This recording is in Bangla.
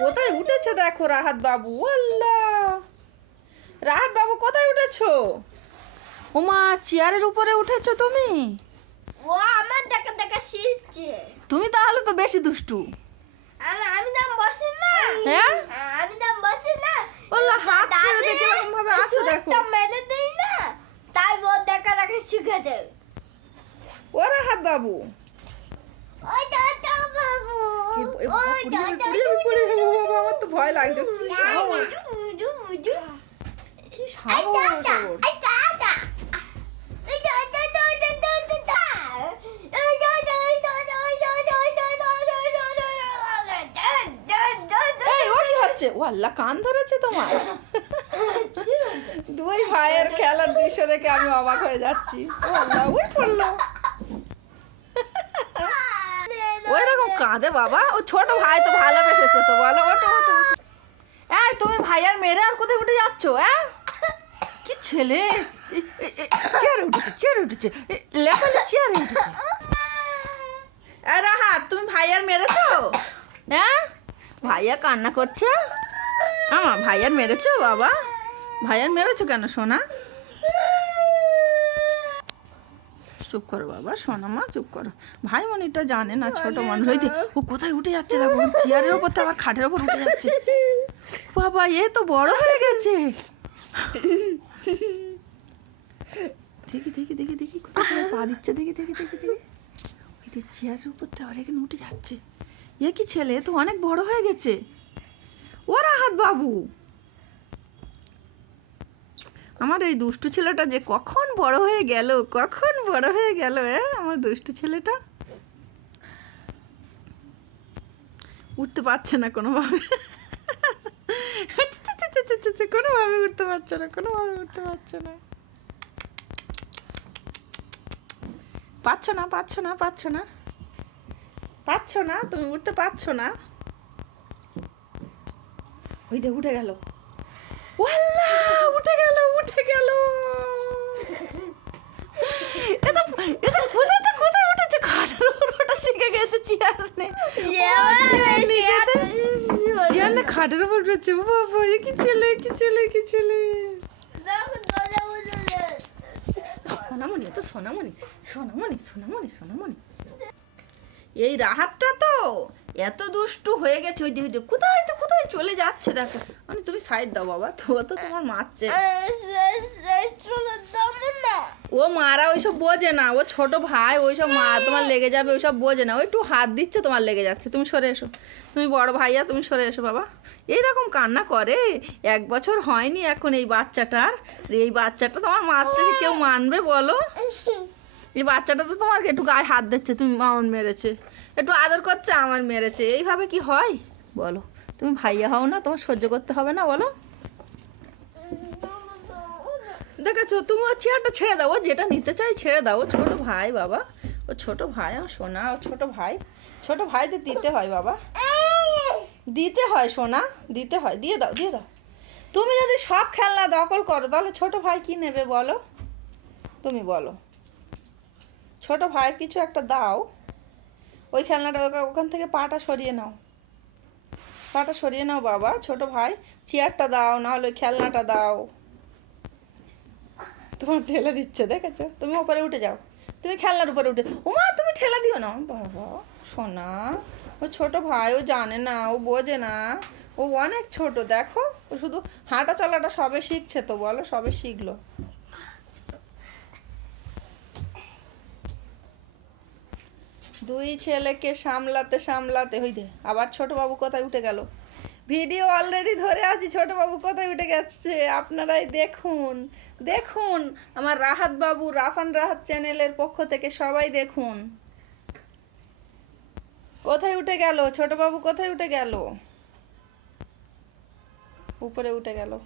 কোথায় উঠেছো দেখো রাহাত বাবু? আল্লাহ। রাহাত বাবু কোথায় উঠেছো? ওমা চেয়ারের উপরে উঠেছো তুমি? ও আমার দেখা দেখা শিখছে। তুমি তাহলে তো বেশি দুষ্টু। আমি আমি নাম বসে না? হ্যাঁ? আমি নাম বসে না। ওল্লা হাত ছেড়ে দেখে এরকম ভাবে আছো দেখো। মেরে দেই না তাই ও দেখা দেখা শিখে যাবে ও রাহাত বাবু। ওই আমার তো ভয় লাগছে কি সাহস কি সাহস ওর। ও আল্লাহ কান ধরেছে তোমার দুই ভাইয়ের খেলার দৃশ্য দেখে আমি অবাক হয়ে যাচ্ছি ও আল্লাহ ওই পড়ল ওই রকম কাঁদে বাবা। ও ছোট ভাই তো ভালোবেসেছে তো, বলো ওটো ওটো এই, তুমি ভাইয়ার মেরে আর কোথায় উঠে যাচ্ছ হ্যাঁ? কি ছেলে? চেয়ারে উঠেছে চেয়ারে উঠেছে। লেখালে চেয়ারে উঠেছে। এ রাহাত তুমি ভাইয়ার মেরেছো? হ্যাঁ? ভাইয়া কান্না করছে? আমার ভাইয়ার মেরেছো, বাবা? ভাইয়ার মেরেছো কেন, সোনা? চুপ করো বাবা সোনা মা চুপ করো। ভাই মনিটা জানে না ছোট মানুষ হইতে ও কোথায় উঠে যাচ্ছে দেখো চেয়ারের ওপর তো আবার খাটের ওপর উঠে যাচ্ছে। বাবা এ তো বড় হয়ে গেছে। দেখি দেখি দেখি দেখি কোথায় পা দিচ্ছে দেখি দেখি দেখি দেখি। ওই তো চেয়ারের উপর তো আবার এখানে উঠে যাচ্ছে। এ কি ছেলে? তো অনেক বড় হয়ে গেছে। ও রাহাত বাবু। আমার এই দুষ্টু ছেলেটা যে কখন বড় হয়ে গেল, কখন বড় হয়ে গেল হ্যাঁ আমার দুষ্টু ছেলেটা? উঠতে পারছে না কোনোভাবে। কোনোভাবে উঠতে পারছে না, কোনোভাবে উঠতে পারছে না। পাচ্ছ না পাচ্ছ না পাচ্ছ না। পাচ্ছ না, তুমি উঠতে পারছ না। ওই দেখ উঠে গেল। ওয়াল্লা! উঠে গেল। এটা এটা কোথায় তো কোথায় উঠেছে? খাটের উপর ওটা শিখে গেছে চেয়ার নে। চেয়ার না খাটের উপর উঠেছে। বাবা এ কি ছেলে কি ছেলে কি ছেলে। সোনামণি তো সোনামণি। সোনামণি সোনামণি সোনামণি। এই রাহাতটা তো। এত দুষ্টু হয়ে গেছে ওই দিয়ে কোথায় তো কোথায় চলে যাচ্ছে দেখো। মানে তুমি সাইড দাও বাবা তো তো তোমার মারছে। ও মারা ওইসব বোঝে না ও ছোট ভাই ওইসব মা তোমার লেগে যাবে ওইসব বোঝে না। ওই একটু হাত দিচ্ছে তোমার লেগে যাচ্ছে। তুমি সরে এসো। তুমি বড় ভাইয়া তুমি সরে এসো বাবা। এইরকম কান্না করে? এক বছর হয়নি এখন এই বাচ্চাটার। এই বাচ্চাটা তোমার মারছে কেউ মানবে বলো? এই বাচ্চাটা তো তোমার একটু গায়ে হাত দিচ্ছে, তুমি আমার মেরেছে। একটু আদর করছে, আমার মেরেছে। এইভাবে কি হয়? বলো। তুমি ভাইয়া হও না, তোমার সহ্য করতে হবে না, বলো। দেখেছ, তুমি ও চেয়ারটা ছেড়ে দাও যেটা নিতে চাই ছেড়ে দাও। ছোট ভাই, বাবা। ও ছোট ভাই, আমার সোনা, ও ছোট ভাই। ছোট ভাইদের দিতে হয়, বাবা। দিতে হয়, সোনা। দিতে হয়। দিয়ে দাও দিয়ে দাও। তুমি যদি সব খেলনা দখল করো, তাহলে ছোট ভাই কি নেবে, বলো? তুমি বলো। ছোট ভাইয়ের কিছু একটা দাও। ওই খেলনাটা ওখান থেকে পাটা সরিয়ে নাও। পাটা সরিয়ে নাও বাবা, ছোট ভাই। চেয়ারটা দাও না হলে ওই খেলনাটা দাও। তোমার ঠেলে দিচ্ছে, দেখেছ? তুমি ওপরে উঠে যাও। তুমি খেলনার উপরে উঠে, ওমা, তুমি ঠেলে দিও না। বাবা, সোনা ও ছোট ভাই, ও জানে না, ও বোঝে না। ও অনেক ছোট, দেখো। ও শুধু হাঁটা চলাটা সবে শিখছে তো, বলো, সবে শিখলো। দুই ছেলেকে সামলাতে সামলাতে হই দে আবার ছোট বাবু কোথায় উঠে গেল? ভিডিও অলরেডি ধরে আছি ছোট বাবু কোথায় উঠে গেছে? আপনারাই দেখুন দেখুন, আমার রাহাত বাবু, রাফান রাহাত চ্যানেলের পক্ষ থেকে সবাই দেখুন। কোথায় উঠে গেল? ছোট বাবু কোথায় উঠে গেল? উপরে উঠে গেল।